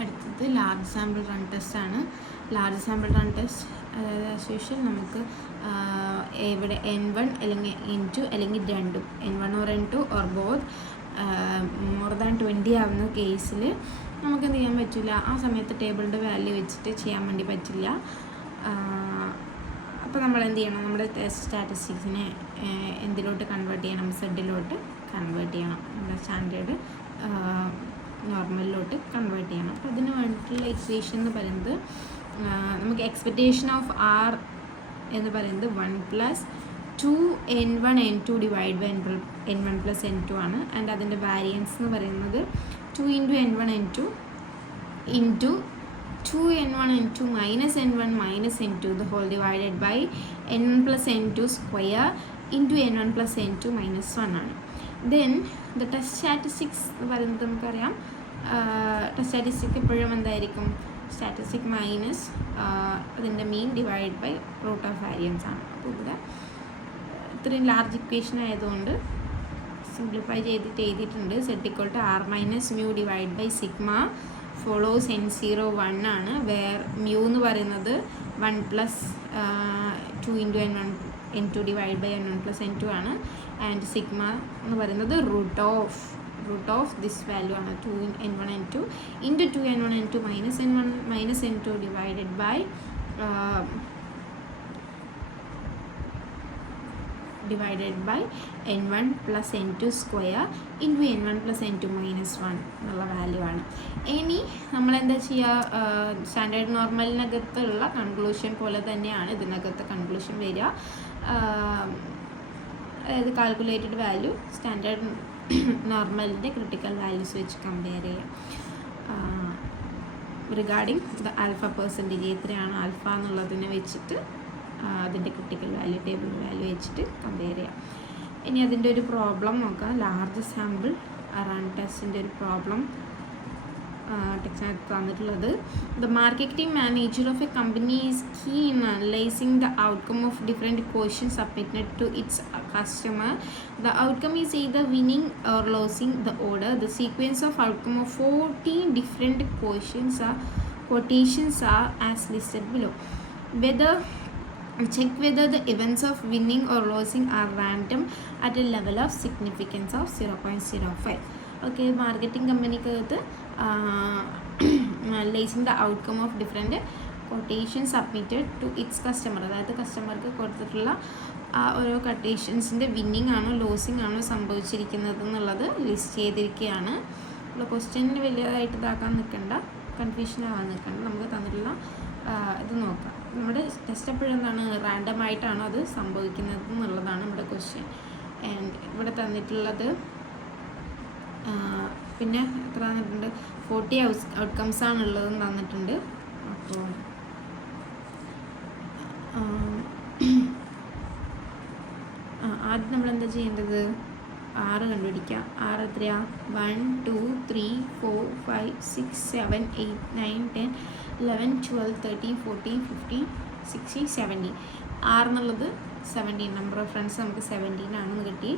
അടുത്തത് large sample run test ആണ്. Large sample run test അതായത് ആസ് യൂഷ്വൽ നമുക്ക് ഇവിടെ N1 അല്ലെങ്കിൽ N2 അല്ലെങ്കിൽ രണ്ടും N1 or N2 or both more than 20 ആവുന്ന കേസിൽ നമുക്ക് എന്ത് ചെയ്യാൻ പറ്റില്ല, ആ സമയത്ത് ടേബിളിൻ്റെ വാല്യൂ വെച്ചിട്ട് ചെയ്യാൻ വേണ്ടി പറ്റില്ല. അപ്പോൾ നമ്മൾ എന്ത് ചെയ്യണം, നമ്മുടെ സ്റ്റാറ്റിസ്റ്റിക്സിനെ എന്തിലോട്ട് കൺവേർട്ട് ചെയ്യണം, സെഡിലോട്ട് കൺവേർട്ട് ചെയ്യണം, നമ്മുടെ സ്റ്റാൻഡേർഡ് നോർമലിലോട്ട് കൺവേർട്ട് ചെയ്യണം. അപ്പോൾ അതിന് വേണ്ടിയിട്ടുള്ള ഇക്വേഷൻ എന്ന് പറയുന്നത് നമുക്ക് എക്സ്പെക്റ്റേഷൻ ഓഫ് ആർ എന്ന് പറയുന്നത് 1+2n1 n2 divide by n1 + n2 ആണ്. ആൻഡ് അതിൻ്റെ വാരിയൻസ് എന്ന് പറയുന്നത് 2 × n1 n2 into 2n1 n2 minus n1 minus n2 the whole divided by n1 plus n2 square into n1 plus n2 minus 1 ആണ്. Then the test statistics എന്ന് പറയുന്നത് നമുക്കറിയാം, test statistic എപ്പോഴും എന്തായിരിക്കും, സ്റ്റാറ്റിസ്റ്റിക് മൈനസ് അതിൻ്റെ mean divide by root of variance ആണ്. അപ്പോൾ ഇവിടെ ഇത്രയും ലാർജ് ഇക്വേഷൻ ആയതുകൊണ്ട് സിംപ്ലിഫൈ ചെയ്തിട്ട് എഴുതിയിട്ടുണ്ട്. z = r - mu divide by sigma follows n01 ആണ്, വേർ മ്യൂ എന്ന് പറയുന്നത് 1+2 × n2 divide by n1 + n2 ആണ്. ആൻഡ് സിഗ്മ എന്ന് പറയുന്നത് റൂട്ട് ഓഫ് ദിസ് വാല്യൂ ആണ്, 2n1 n2 into 2n1 n2 minus n1 minus n2 divided by n1 plus n2 square into n1 plus n2 minus 1 എന്നുള്ള value ആണ്. ഇനി നമ്മളെന്താ ചെയ്യുക, standard നോർമലിനകത്തുള്ള conclusion പോലെ തന്നെയാണ് ഇതിനകത്ത് കൺക്ലൂഷൻ വരിക. അതായത് കാൽക്കുലേറ്റഡ് വാല്യൂ സ്റ്റാൻഡേർഡ് നോർമലിൻ്റെ ക്രിട്ടിക്കൽ വാല്യൂസ് വെച്ച് കമ്പയർ ചെയ്യാം. റിഗാർഡിങ് ദ ആൽഫ പെർസെൻറ്റേജ് എത്രയാണ് ആൽഫ എന്നുള്ളതിനെ വെച്ചിട്ട് അതിൻ്റെ ക്രിട്ടിക്കൽ വാല്യൂ ടേബിൾ വാല്യൂ വെച്ചിട്ട് കമ്പയർ ചെയ്യാം. ഇനി അതിൻ്റെ ഒരു പ്രോബ്ലം നോക്കാം. ലാർജ് സാമ്പിൾ റൺ ടെസ്റ്റിൻ്റെ ഒരു പ്രോബ്ലം ടെക്സ്റ്റിനകത്ത് തന്നിട്ടുള്ളത്. The marketing manager of a company is key in analysing the outcome of different questions submitted to its customer. The outcome is either winning or losing the order. The sequence of outcome of 14 different quotations are as listed below. Check whether the events of winning or losing are random at a level of significance of 0.05. Okay, marketing കമ്പനിക്കകത്ത് analysing the outcome of different quotation submitted to its customer. അതായത് കസ്റ്റമർക്ക് കൊടുത്തിട്ടുള്ള ഓരോ കൊട്ടേഷൻസിൻ്റെ winning ആണോ losing ആണോ സംഭവിച്ചിരിക്കുന്നത് എന്നുള്ളത് list ചെയ്തിരിക്കുകയാണ്. ഉള്ള ക്വസ്റ്റ്യനിന് വലിയതായിട്ട് ഇതാക്കാൻ നിൽക്കണ്ട, കൺഫ്യൂഷൻ ആവാൻ നിൽക്കണ്ട. നമുക്ക് തന്നിട്ടുള്ള ഇത് നോക്കാം. നമ്മുടെ ടെസ്റ്റ് എപ്പോഴും എന്താണ്, റാൻഡം ആയിട്ടാണോ അത് സംഭവിക്കുന്നത് എന്നുള്ളതാണ് നമ്മുടെ ക്വസ്റ്റ്യൻ. ആൻഡ് ഇവിടെ തന്നിട്ടുള്ളത് പിന്നെ എത്ര തന്നിട്ടുണ്ട്, 40 ഔട്ട്കംസ് ആണുള്ളതെന്ന് തന്നിട്ടുണ്ട്. അപ്പോൾ ആദ്യം നമ്മളെന്താ ചെയ്യേണ്ടത്, 6 കണ്ടുപിടിക്കുക. 6 എത്രയാണ്, 1 2 3 4 5 6 7 8 9 10 11 12 13 14 15 16 17. 6 എന്നുള്ളത് 17, നമ്പർ ഓഫ് ഫ്രണ്ട്സ് നമുക്ക് 17 ആണെന്ന് കിട്ടി.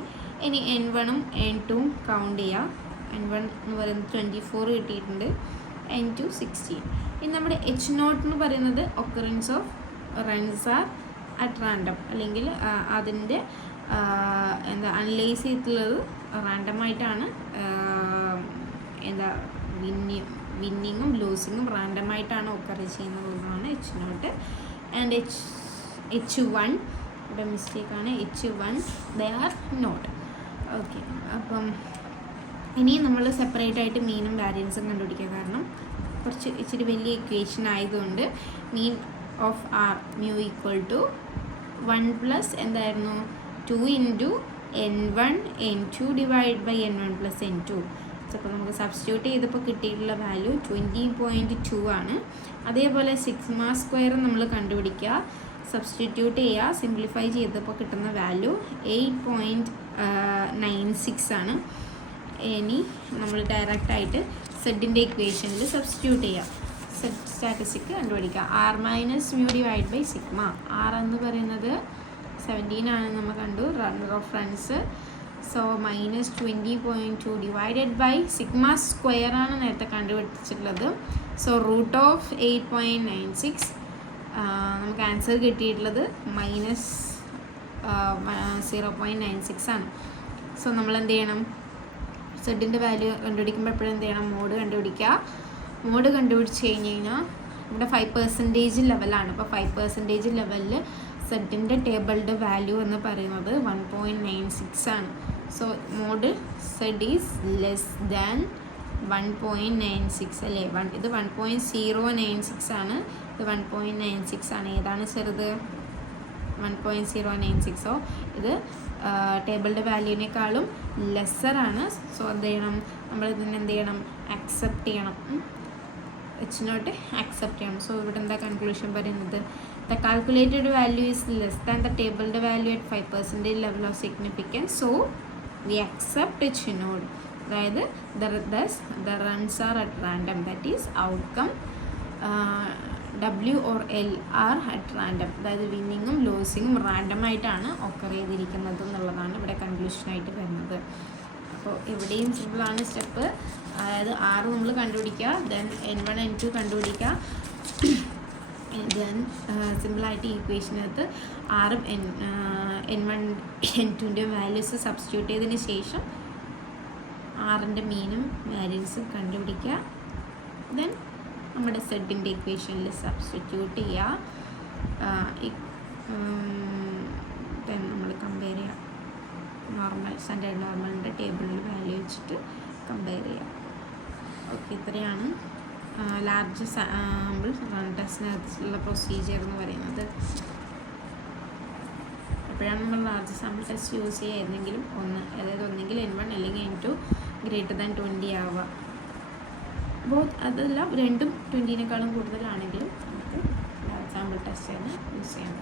ഇനി n1ഉം n2ഉം കൗണ്ട് ചെയ്യുക. n1 എന്ന് പറയുന്നത് 24 കിട്ടിയിട്ടുണ്ട്, n2 16. ഇനി നമ്മുടെ h0 എന്ന് പറയുന്നത് occurrence of runs are at random, അല്ലെങ്കിൽ അതിൻ്റെ എന്താ അനലൈസ് ചെയ്തിട്ടുള്ളത് റാൻഡമായിട്ടാണ്, എന്താ വിന്നിങ്ങും ലൂസിങ്ങും റാൻഡമായിട്ടാണ് ഒക്കർ ചെയ്യുന്നതാണ് h0. ആൻഡ് h1 ഇവിടെ മിസ്റ്റേക്കാണ്, h1 they are not. Okay, അപ്പം ഇനി നമ്മൾ സെപ്പറേറ്റ് ആയിട്ട് മീനും വാരിയൻസും കണ്ടുപിടിക്കുക. കാരണം കുറച്ച് ഇച്ചിരി വലിയ ഇക്വേഷൻ ആയതുകൊണ്ട് മീൻ ഓഫ് ആർ മ്യൂ = 1 + എന്തായിരുന്നു 2 × n1 n2 divide by n1 + n2. അപ്പോൾ നമുക്ക് സബ്സ്റ്റിറ്റ്യൂട്ട് ചെയ്തപ്പോൾ കിട്ടിയിട്ടുള്ള വാല്യൂ 20.2 ആണ്. അതേപോലെ സിഗ്മ സ്ക്വയർ നമ്മൾ കണ്ടുപിടിക്കുക, സബ്സ്റ്റിറ്റ്യൂട്ട് ചെയ്യുക, സിംപ്ലിഫൈ ചെയ്തപ്പോൾ കിട്ടുന്ന വാല്യൂ 8.96 ആണ്. ഇനി നമ്മൾ ഡയറക്റ്റായിട്ട് സെഡിൻ്റെ ഇക്വേഷനിൽ സബ്സ്റ്റിറ്റ്യൂട്ട് ചെയ്യുക, സെഡ് സ്റ്റാറ്റിസ്റ്റിക് കണ്ടുപിടിക്കുക. r - mu divide by sigma. r എന്ന് പറയുന്നത് 17 ആണ് നമ്മൾ കണ്ടു, runner of friends. So -20.2 divided by sigma square ആണ് നേരത്തെ കണ്ടുപിടിച്ചിട്ടുള്ളത്, സോ റൂട്ട് ഓഫ് 8.96 നമുക്ക് ആൻസർ കിട്ടിയിട്ടുള്ളത് -0.96 ആണ്. സോ നമ്മൾ എന്ത് ചെയ്യണം, സെഡിൻ്റെ വാല്യൂ കണ്ടുപിടിക്കുമ്പോൾ എപ്പോഴും എന്ത് ചെയ്യണം, മോഡ് കണ്ടുപിടിക്കുക. മോഡ് കണ്ടുപിടിച്ച് കഴിഞ്ഞ് കഴിഞ്ഞാൽ ഇവിടെ 5% ലെവലാണ്. അപ്പോൾ 5% ലെവലിൽ സെഡിൻ്റെ ടേബിളിൻ്റെ വാല്യൂ എന്ന് പറയുന്നത് 1.96 ആണ്. So mod Z is less than 1.96 അല്ലേ. ഇത് 1.096 ആണ്, ഇത് 1.96 ആണ്. ഏതാണ് ചെറുത്? 1.096. ഇത് ടേബിളിൻ്റെ വാല്യൂവിനേക്കാളും ലെസ്സറാണ്. സോ എന്ത് ചെയ്യണം, നമ്മൾ ഇതിനെ എന്ത് ചെയ്യണം, അക്സെപ്റ്റ് ചെയ്യണം. H0 അക്സെപ്റ്റ് ചെയ്യണം. സോ ഇവിടെ എന്താ കൺക്ലൂഷൻ പറയുന്നത്? The calculated value is less than the ടേബിളിൻ്റെ value at 5% level of significance. So we accept H0. അതായത് the runs are at random, that is outcome W or L are at random. അതായത് വിന്നിങ്ങും ലോസിങ്ങും റാൻഡമായിട്ടാണ് occur ചെയ്തിരിക്കുന്നത് എന്നുള്ളതാണ് ഇവിടെ കൺക്ലൂഷനായിട്ട് വരുന്നത്. അപ്പോൾ ഇവിടെയും സിമ്പിളാണ് സ്റ്റെപ്പ്. അതായത് R നമ്മൾ കണ്ടുപിടിക്കുക, ദെൻ N1 N2 കണ്ടുപിടിക്കുക, ദെൻ സിമ്പിളായിട്ട് ഈക്വേഷനകത്ത് ആറും N1 N2ൻ്റെ വാല്യൂസ് സബ്സ്റ്റിറ്റ്യൂട്ട് ചെയ്തതിന് ശേഷം ആറിൻ്റെ മീനും വാല്യൂസും കണ്ടുപിടിക്കുക. ദെൻ നമ്മുടെ സെഡിൻ്റെ ഇക്വേഷനിൽ സബ്സ്റ്റിറ്റ്യൂട്ട് ചെയ്യുക. ദെൻ നമ്മൾ കമ്പയർ ചെയ്യുക, നോർമൽ സ്റ്റാൻഡേർഡ് നോർമലിൻ്റെ ടേബിളിൽ വാല്യൂ വെച്ചിട്ട് കമ്പയർ ചെയ്യുക. ഓക്കെ, ഇത്രയാണ് ലാർജ് സാമ്പിൾ റൺ ടെസ്റ്റിനുള്ള പ്രൊസീജിയർ എന്ന് പറയുന്നത്. അപ്പോഴാണ് നമ്മൾ ലാർജ് സാമ്പിൾ ടെസ്റ്റ് യൂസ് ചെയ്യുക. ഏതെങ്കിലും ഒന്ന്, അതായത് ഒന്നെങ്കിൽ N1 അല്ലെങ്കിൽ N2 >20 ആവുക. അതെല്ലാം രണ്ടും 20നേക്കാളും കൂടുതലാണെങ്കിലും നമുക്ക് ലാർജ് സാമ്പിൾ ടെസ്റ്റ് യൂസ് ചെയ്യാം.